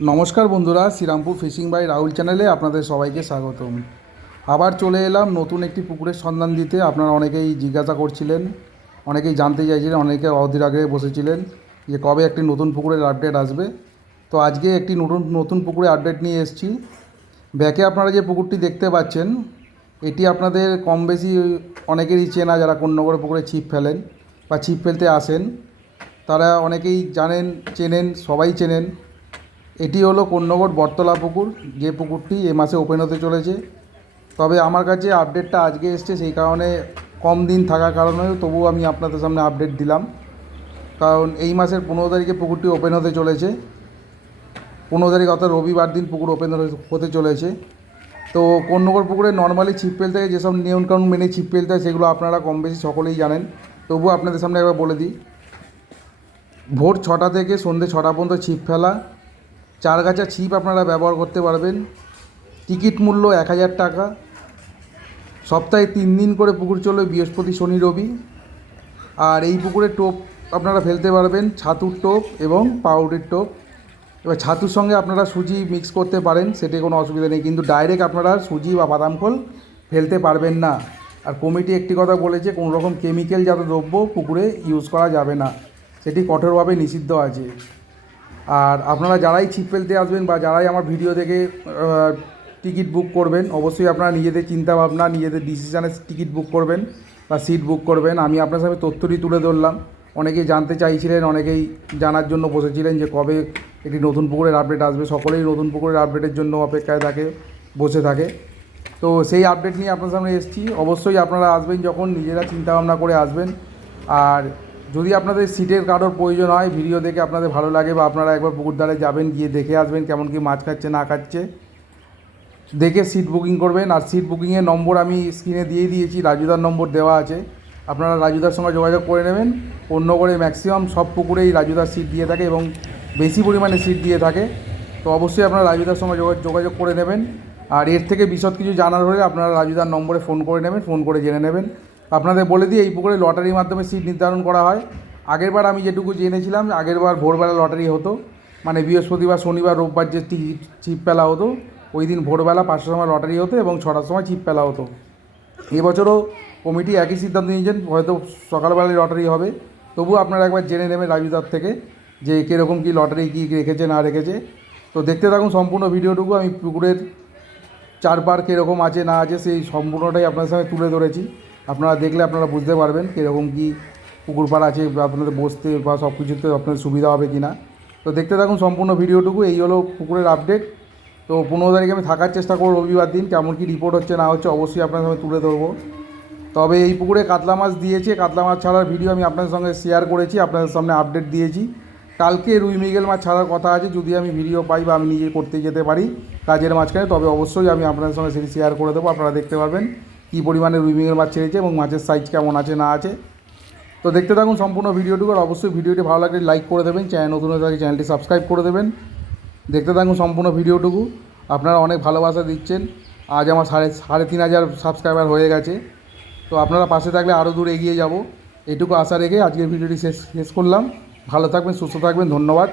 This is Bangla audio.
নমস্কার বন্ধুরা, শ্রীরামপুর ফিশিং বাই রাহুল চ্যানেলে আপনাদের সবাইকে স্বাগতম। আবার চলে এলাম নতুন একটি পুকুরের সন্ধান দিতে। আপনারা অনেকেই জিজ্ঞাসা করছিলেন, অনেকেই জানতে চাইছিলেন, অনেকে অধীর আগ্রহে বসেছিলেন যে কবে একটি নতুন পুকুরের আপডেট আসবে। তো আজকে একটি নতুন নতুন পুকুরের আপডেট নিয়ে এসেছি। ব্যাকে আপনারা যে পুকুরটি দেখতে পাচ্ছেন, এটি আপনাদের কম বেশি অনেকেরই চেনা, যারা কোন্নগর পুকুরে ছিপ ফেলেন বা ছিপ ফেলতে আসেন তারা অনেকেই জানেন, চেনেন, সবাই চেনেন। এটি হলো কোন্নগর বটতলা পুকুর, যে পুকুরটি এ মাসে ওপেন হতে চলেছে। তবে আমার কাছে আপডেটটা আজকে এসছে, সেই কারণে কম দিন থাকার কারণেও তবুও আমি আপনাদের সামনে আপডেট দিলাম। কারণ এই মাসের 15 তারিখে পুকুরটি ওপেন হতে চলেছে। 15 তারিখ অর্থাৎ রবিবার দিন পুকুর ওপেন হতে চলেছে। তো কোন্নগর পুকুরে নর্মালি ছিপ ফেলতে হয়, যেসব নিয়মকানুন মেনে ছিপ ফেলতে হয় সেগুলো আপনারা কম বেশি সকলেই জানেন। তবুও আপনাদের সামনে একবার বলে দিই। ভোর 6টা থেকে সন্ধ্যে 6টা পর্যন্ত ছিপ ফেলা। 4 গাছা ছিপ আপনারা ব্যবহার করতে পারবেন। টিকিট মূল্য 1000 টাকা। সপ্তাহে 3 দিন করে পুকুর চলবে, বৃহস্পতি, শনি, রবি। আর এই পুকুরে টোপ আপনারা ফেলতে পারবেন, ছাতুর টোপ এবং পাউরুটির টোপ। এবার ছাতুর সঙ্গে আপনারা সুজি মিক্স করতে পারেন, সেটি কোনো অসুবিধা নেই, কিন্তু ডাইরেক্ট আপনারা সুজি বা বাদাম খোল ফেলতে পারবেন না। আর কমিটি একটি কথা বলেছে, কোনো রকম কেমিক্যালজাত দ্রব্য পুকুরে ইউজ করা যাবে না, সেটি কঠোরভাবে নিষিদ্ধ আছে। আর আপনারা যারাই ছিপ ফেলতে আসবেন বা যারাই আমার ভিডিও দেখে টিকিট বুক করবেন, অবশ্যই আপনারা নিজেদের চিন্তাভাবনা, নিজেদের ডিসিশানে টিকিট বুক করবেন বা সিট বুক করবেন। আমি আপনার সামনে তথ্যটি তুলে ধরলাম। অনেকেই জানতে চাইছিলেন, অনেকেই জানার জন্য বসেছিলেন যে কবে একটি নতুন পুকুরের আপডেট আসবে। সকলেই নতুন পুকুরের আপডেটের জন্য অপেক্ষায় থাকে, বসে থাকে। তো সেই আপডেট নিয়ে আপনার সামনে এসেছি। অবশ্যই আপনারা আসবেন, যখন নিজেরা চিন্তাভাবনা করে আসবেন। আর যদি আপনাদের সিটের কারোর প্রয়োজন হয়, ভিডিও দেখে আপনাদের ভালো লাগে বা আপনারা একবার পুকুর ধারে যাবেন, গিয়ে দেখে আসবেন কেমন কি মাছ খাচ্ছে না খাচ্ছে, দেখে সিট বুকিং করবেন। আর সিট বুকিংয়ের নম্বর আমি স্ক্রিনে দিয়ে দিয়েছি, রাজুদার নম্বর দেওয়া আছে। আপনারা রাজুদার সঙ্গে যোগাযোগ করে নেবেন। অন্য করে ম্যাক্সিমাম সব পুকুরেই রাজুদার সিট দিয়ে থাকে এবং বেশি পরিমাণে সিট দিয়ে থাকে। তো অবশ্যই আপনারা রাজুদার সঙ্গে যোগাযোগ করে নেবেন। আর এর থেকে বিশদ কিছু জানার হলে আপনারা রাজুদার নম্বরে ফোন করে নেবেন, ফোন করে জেনে নেবেন। আপনাদের বলে দিই, এই পুকুরে লটারির মাধ্যমে সিট নির্ধারণ করা হয়। আগেরবার আমি যেটুকু জেনেছিলাম, আগেরবার ভোরবেলা লটারি হতো, মানে বৃহস্পতিবার, শনিবার, রোববার যে ছিপ ফেলা হতো, ওই দিন ভোরবেলা 5টার সময় লটারি হতো এবং 6টার সময় ছিপ ফেলা হতো। এবছরও কমিটি একই সিদ্ধান্ত নিয়েছেন, হয়তো সকালবেলায় লটারি হবে। তবুও আপনারা একবার জেনে নেবেন রাজুদার থেকে যে কীরকম কী লটারি কী রেখেছে না রেখেছে। তো দেখতে থাকুন সম্পূর্ণ ভিডিওটুকু। আমি পুকুরের চারপার কীরকম আছে না আছে সেই সম্পূর্ণটাই আপনার সঙ্গে তুলে ধরেছি। আপনারা দেখলে আপনারা বুঝতে পারবেন কীরকম কী পুকুর পাড় আছে, আপনাদের বসতে বা সব কিছুতে আপনাদের সুবিধা হবে কি না। তো দেখতে থাকুন সম্পূর্ণ ভিডিওটুকু। এই হলো পুকুরের আপডেট। তো 15 তারিখে আমি থাকার চেষ্টা করব, রবিবার দিন। কেমন কী রিপোর্ট হচ্ছে না হচ্ছে অবশ্যই আপনার সঙ্গে তুলে ধরবো। তবে এই পুকুরে কাতলা মাছ দিয়েছে, কাতলা মাছ ছাড়ার ভিডিও আমি আপনাদের সঙ্গে শেয়ার করেছি, আপনাদের সামনে আপডেট দিয়েছি। কালকে রুই মৃগেল মাছ ছাড়ার কথা আছে, যদি আমি ভিডিও পাই বা আমি নিজে করতে যেতে পারি কাজের মাঝখানে, তবে অবশ্যই আমি আপনাদের সঙ্গে সেটি শেয়ার করে দেবো। আপনারা দেখতে পারবেন কী পরিমাণে রুই মৃগেল মাছ ছেড়েছে এবং মাছের সাইজ কেমন আছে না আছে। তো দেখতে থাকুন সম্পূর্ণ ভিডিওটুকু। আর অবশ্যই ভিডিওটি ভালো লাগলে লাইক করে দেবেন, চ্যানেল নতুন হয়ে থাকলে চ্যানেলটি সাবস্ক্রাইব করে দেবেন। দেখতে থাকুন সম্পূর্ণ ভিডিওটুকু। আপনারা অনেক ভালোবাসা দিচ্ছেন। আজ আমার 3,500 সাবস্ক্রাইবার হয়ে গেছে। তো আপনারা পাশে থাকলে আরও দূর এগিয়ে যাব, এটুকু আশা রেখে আজকের ভিডিওটি শেষ করলাম। ভালো থাকবেন, সুস্থ থাকবেন, ধন্যবাদ।